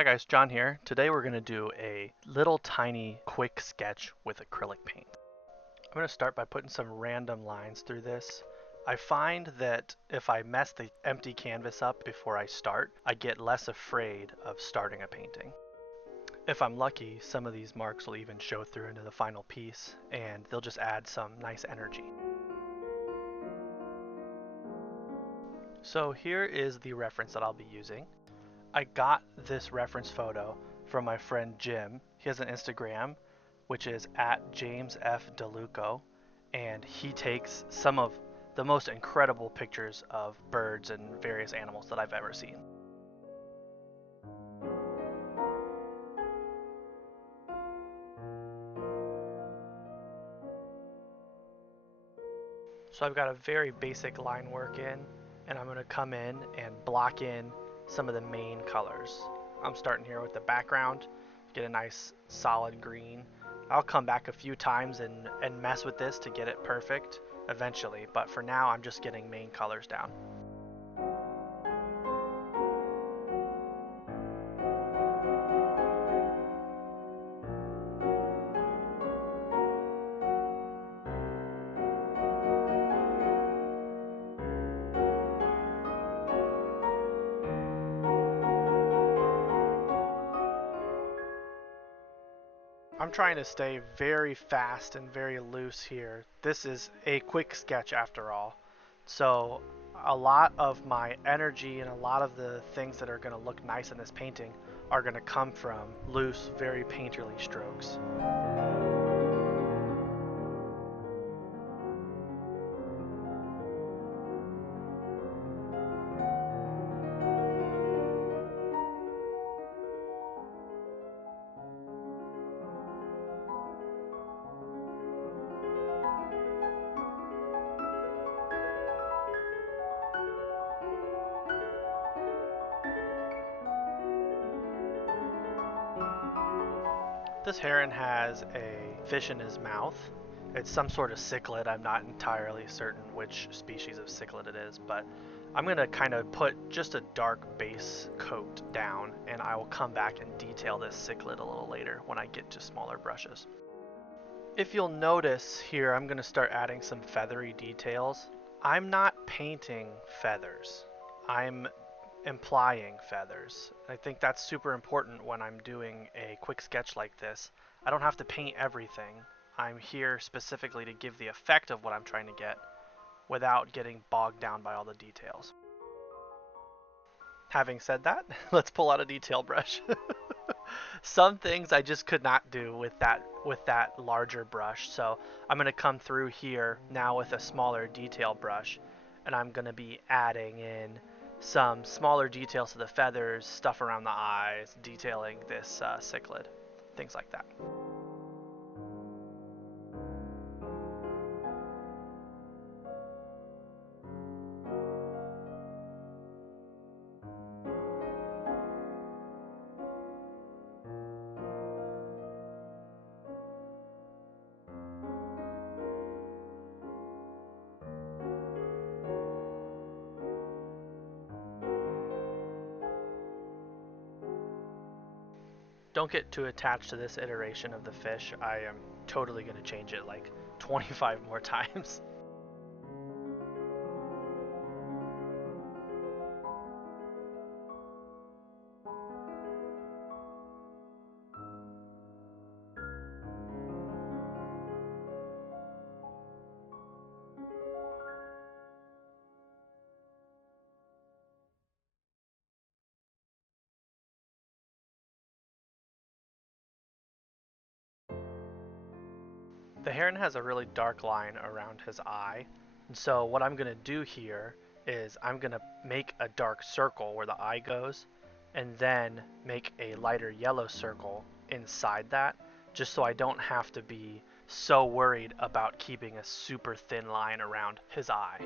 Hi guys, John here. Today we're going to do a little tiny quick sketch with acrylic paint. I'm going to start by putting some random lines through this. I find that if I mess the empty canvas up before I start, I get less afraid of starting a painting. If I'm lucky, some of these marks will even show through into the final piece and they'll just add some nice energy. So here is the reference that I'll be using. I got this reference photo from my friend Jim. He has an Instagram, which is at James F. DeLuco, and he takes some of the most incredible pictures of birds and various animals that I've ever seen. So I've got a very basic line work in, and I'm going to come in and block in some of the main colors. I'm starting here with the background, get a nice solid green. I'll come back a few times and mess with this to get it perfect eventually, but for now I'm just getting main colors down. I'm trying to stay very fast and very loose here. This is a quick sketch after all. So a lot of my energy and a lot of the things that are going to look nice in this painting are going to come from loose, very painterly strokes. This heron has a fish in his mouth. It's some sort of cichlid. I'm not entirely certain which species of cichlid it is, but I'm going to kind of put just a dark base coat down, and I will come back and detail this cichlid a little later when I get to smaller brushes. If you'll notice here, I'm going to start adding some feathery details. I'm not painting feathers. I'm implying feathers. I think that's super important when I'm doing a quick sketch like this. I don't have to paint everything. I'm here specifically to give the effect of what I'm trying to get without getting bogged down by all the details. Having said that, let's pull out a detail brush. Some things I just could not do with that larger brush, so I'm going to come through here now with a smaller detail brush, and I'm going to be adding in some smaller details to the feathers, stuff around the eyes, detailing this cichlid, things like that. Don't get too attached to this iteration of the fish. I am totally going to change it like 25 more times. The heron has a really dark line around his eye, and so what I'm going to do here is I'm going to make a dark circle where the eye goes, and then make a lighter yellow circle inside that, just so I don't have to be so worried about keeping a super thin line around his eye.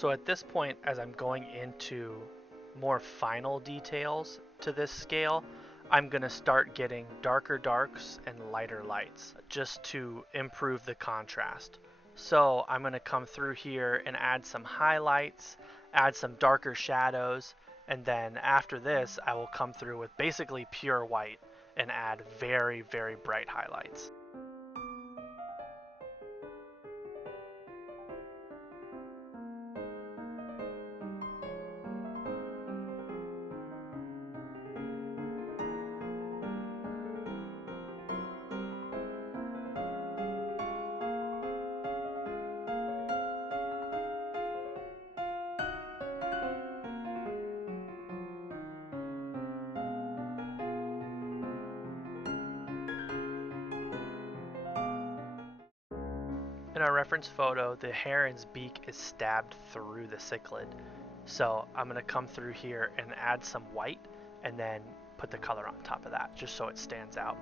So at this point, as I'm going into more final details to this scale, I'm going to start getting darker darks and lighter lights just to improve the contrast. So I'm going to come through here and add some highlights, add some darker shadows, and then after this I will come through with basically pure white and add very, very bright highlights. In our reference photo, the heron's beak is stabbed through the cichlid. So I'm going to come through here and add some white and then put the color on top of that just so it stands out.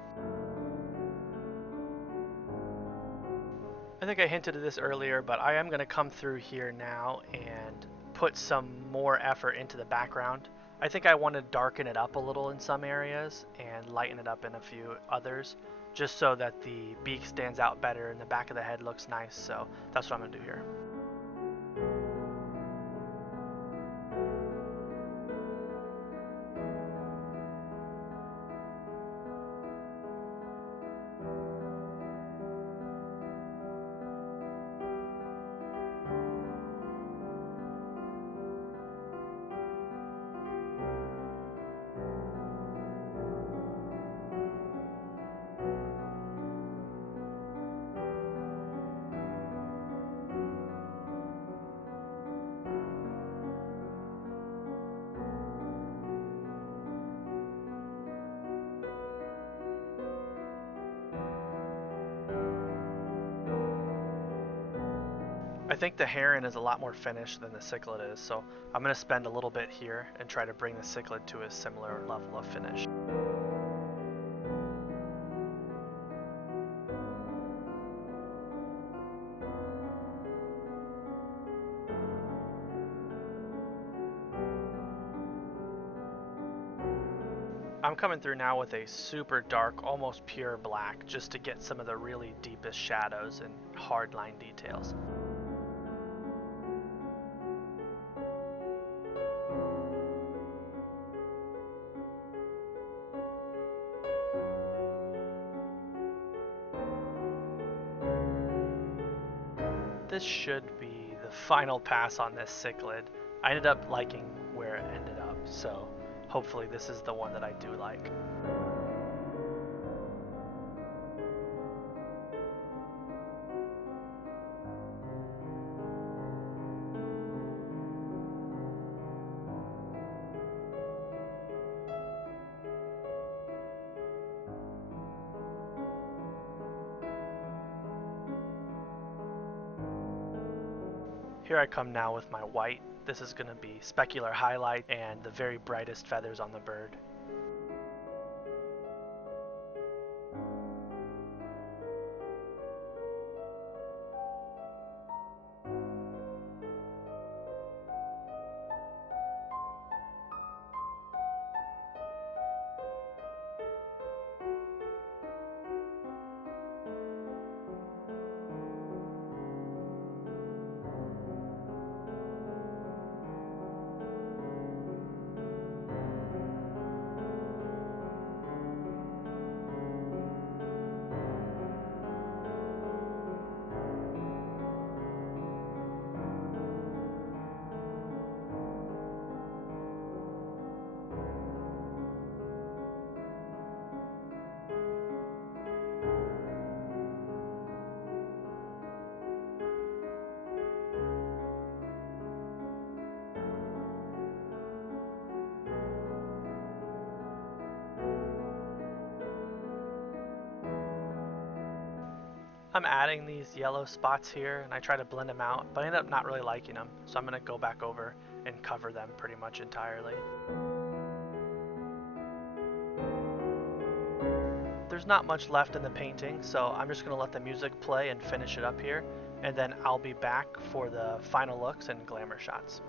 I think I hinted at this earlier, but I am going to come through here now and put some more effort into the background. I think I want to darken it up a little in some areas and lighten it up in a few others, just so that the beak stands out better and the back of the head looks nice. So that's what I'm going to do here. I think the heron is a lot more finished than the cichlid is, so I'm going to spend a little bit here and try to bring the cichlid to a similar level of finish. I'm coming through now with a super dark, almost pure black, just to get some of the really deepest shadows and hard line details. This should be the final pass on this cichlid. I ended up liking where it ended up, so hopefully this is the one that I do like. Here I come now with my white. This is going to be specular highlight and the very brightest feathers on the bird. I'm adding these yellow spots here and I try to blend them out, but I end up not really liking them, so I'm going to go back over and cover them pretty much entirely. there's not much left in the painting, so I'm just going to let the music play and finish it up here, and then I'll be back for the final looks and glamour shots.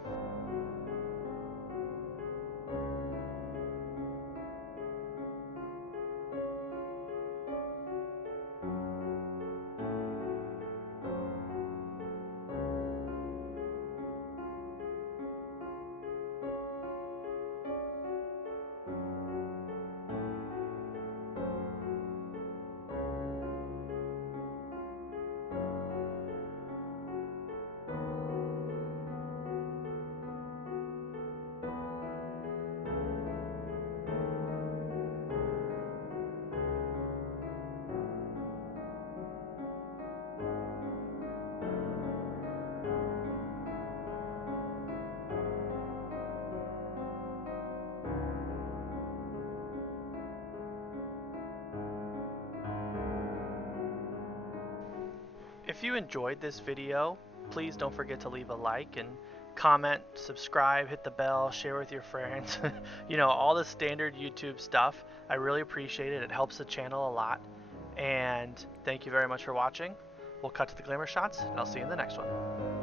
If you enjoyed this video, please don't forget to leave a like and comment, subscribe, hit the bell, share with your friends. You know, all the standard YouTube stuff. I really appreciate it. It helps the channel a lot. And thank you very much for watching. We'll cut to the glamour shots, and I'll see you in the next one.